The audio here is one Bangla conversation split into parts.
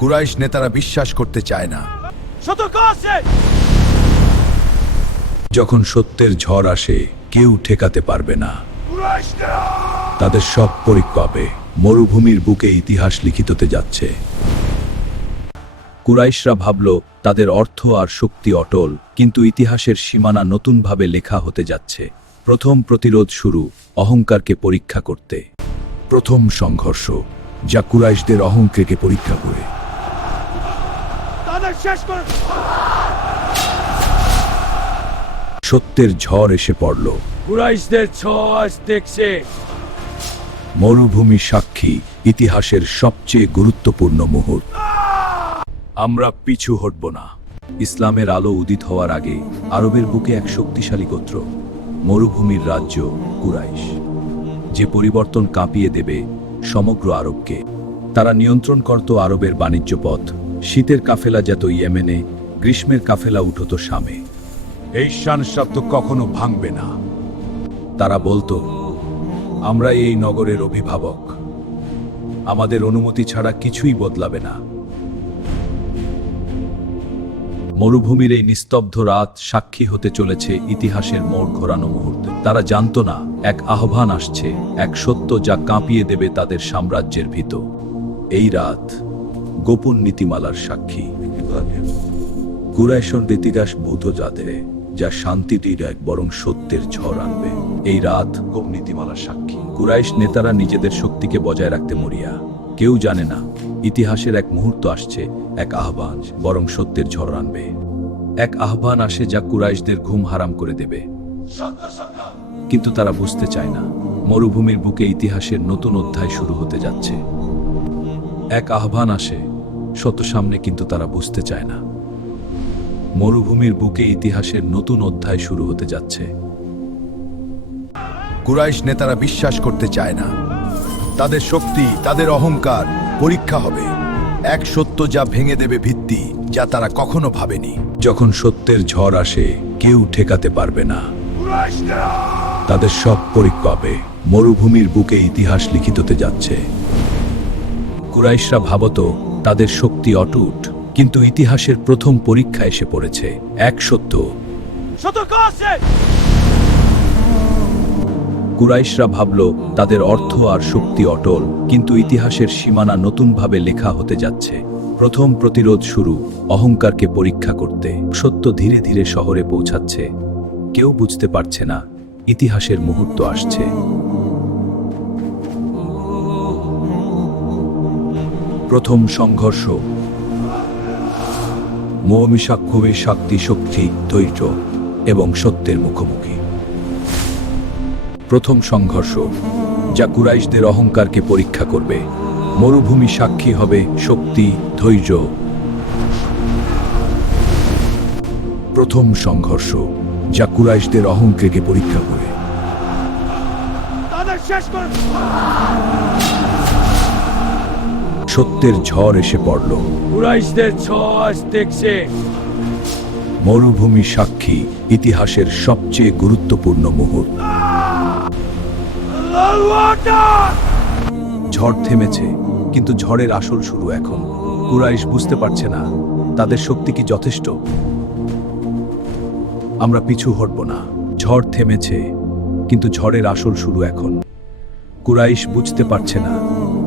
কুরাইশ নেতারা বিশ্বাস করতে চায় না। যখন সত্যের ঝড় আসে কেউ ঠেকাতে পারবে না। তাদের সব পরিকল্পে মরুভূমির বুকে ইতিহাস লিখিততে যাচ্ছে। কুরাইশরা ভাবল তাদের অর্থ আর শক্তি অটল, কিন্তু ইতিহাসের সীমানা নতুনভাবে লেখা হতে যাচ্ছে। প্রথম প্রতিরোধ শুরু, অহংকারকে পরীক্ষা করতে। প্রথম সংঘর্ষ, যা কুরাইশদের অহংকারকে পরীক্ষা করে। সত্যের ঝড় এসে পড়ল। কুরাইশদের ছোঁয়া দেখছে। মরুভূমি সাক্ষী, ইতিহাসের সবচেয়ে গুরুত্বপূর্ণ মুহূর্ত। আমরা পিছু হটব না। ইসলামের আলো উদিত হওয়ার আগে আরবের বুকে এক শক্তিশালী গোত্র, মরুভূমির রাজ্য কুরাইশ, যে পরিবর্তন কাঁপিয়ে দেবে সমগ্র আরবকে। তারা নিয়ন্ত্রণ করত আরবের বাণিজ্য পথ। শীতের কাফেলা যেত ইয়েমেনে, গ্রীষ্মের কাফেলা উঠত শামে। এই শান শব্দ কখনো ভাঙবে না। তারা বলতো, আমরা এই নগরের অভিভাবক, আমাদের অনুমতি ছাড়া কিছুই বদলাবে না। মরুভূমির এই নিস্তব্ধ রাত সাক্ষী হতে চলেছে ইতিহাসের মোড় ঘোরানো মুহূর্তে। তারা জানতো না এক আহ্বান আসছে, এক সত্য যা কাঁপিয়ে দেবে তাদের সাম্রাজ্যের ভিতর। এই রাত গোপন নীতিমালার সাক্ষী। কুরাইশের ইতিহাস বৌদ্ধ জাতে, যা শান্তিটির এক বরং সত্যের ঝড় আনবে। এই রাত গোপন নীতিমালার সাক্ষী। কুরাইশ নেতারা নিজেদের শক্তিকে বজায় রাখতে মরিয়া। কেউ জানে না ইতিহাসের এক মুহূর্ত আসছে, এক আহ্বান বরং সত্যের ঝড় আনবে। এক আহ্বান আসে যা কুরাইশদের ঘুম হারাম করে দেবে। কিন্তু তারা বুঝতে চায় না, মরুভূমির বুকে ইতিহাসের নতুন অধ্যায় শুরু হতে যাচ্ছে। এক আহ্বান আসে সত্য সামনে, কিন্তু তারা বুঝতে চায় না, মরুভূমির বুকে ইতিহাসের নতুন অধ্যায় শুরু হতে যাচ্ছে। কুরাইশ নেতারা বিশ্বাস করতে চায় না। তাদের শক্তি, তাদের অহংকার পরীক্ষা হবে। এক সত্য যা ভেঙে দেবে ভিত্তি, যা তারা কখনো ভাবেনি। যখন সত্যের ঝড় আসে কেউ ঠেকাতে পারবে না। তাদের সব পরিকল্পে মরুভূমির বুকে ইতিহাস লিখিততে যাচ্ছে। কুরাইশরা ভাবত তাদের শক্তি অটুট, কিন্তু ইতিহাসের প্রথম পরীক্ষা এসে পড়েছে। এক সত্য। কুরাইশরা ভাবল তাদের অর্থ আর শক্তি অটল, কিন্তু ইতিহাসের সীমানা নতুনভাবে লেখা হতে যাচ্ছে। প্রথম প্রতিরোধ শুরু, অহংকারকে পরীক্ষা করতে। সত্য ধীরে ধীরে শহরে পৌঁছাচ্ছে। কেউ বুঝতে পারছে না ইতিহাসের মুহূর্ত আসছে। প্রথম সংঘর্ষ, মৌমিসাক্ষী শক্তি, ধৈর্য এবং সত্যের মুখোমুখি। প্রথম সংঘর্ষ, যা কুরাইশদের অহংকারকে পরীক্ষা করবে। মরুভূমি সাক্ষী হবে শক্তি, ধৈর্য। প্রথম সংঘর্ষ, যা কুরাইশদের অহংকারকে পরীক্ষা করে। সত্যের ঝড় এসে পড়ল। কুরাইশদের ছোঁয়া দেখছে। মরুভূমি সাক্ষী, ইতিহাসের সবচেয়ে গুরুত্বপূর্ণ মুহূর্ত। ঝড় থেমেছে, কিন্তু ঝড়ের আসল শুরু এখন। কুরাইশ বুঝতে পারছে না তাদের শক্তি কি যথেষ্ট। আমরা পিছু হটব না। ঝড় থেমেছে, কিন্তু ঝড়ের আসল শুরু এখন। কুরাইশ বুঝতে পারছে না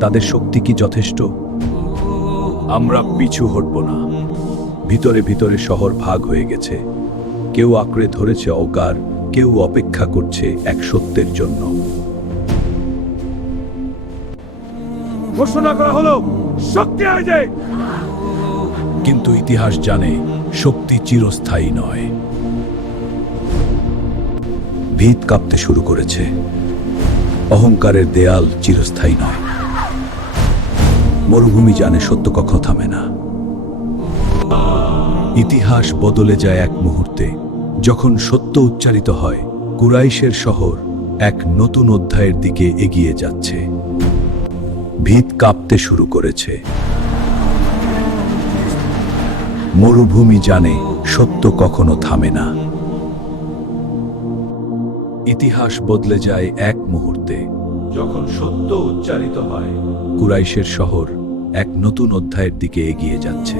তাদের শক্তি কি যথেষ্ট। আমরা পিছু হটব না। ভিতরে ভিতরে শহর ভাগ হয়ে গেছে। কেউ আঁকড়ে ধরেছে অকার, কেউ অপেক্ষা করছে এক সত্যের জন্য। ঘোষণা করা হলো শক্তি আইজে। কিন্তু ইতিহাস জানে শক্তি চিরস্থায়ী নয়। ভিত কাঁপতে শুরু করেছে। অহংকারের দেয়াল চিরস্থায়ী নয়। মরুভূমি জানে সত্য কখনো থামে না। ইতিহাস বদলে যায় এক মুহূর্তে, যখন সত্য উচ্চারিত হয়। কুরাইশের শহর এক নতুন অধ্যায়ের দিকে এগিয়ে যাচ্ছে। ভিত কাঁপতে শুরু করেছে। মরুভূমি জানে সত্য কখনো থামে না। ইতিহাস বদলে যায় এক মুহূর্তে, যখন সত্য উচ্চারিত হয়। কুরাইশের শহর এক নতুন অধ্যায়ের দিকে এগিয়ে যাচ্ছে।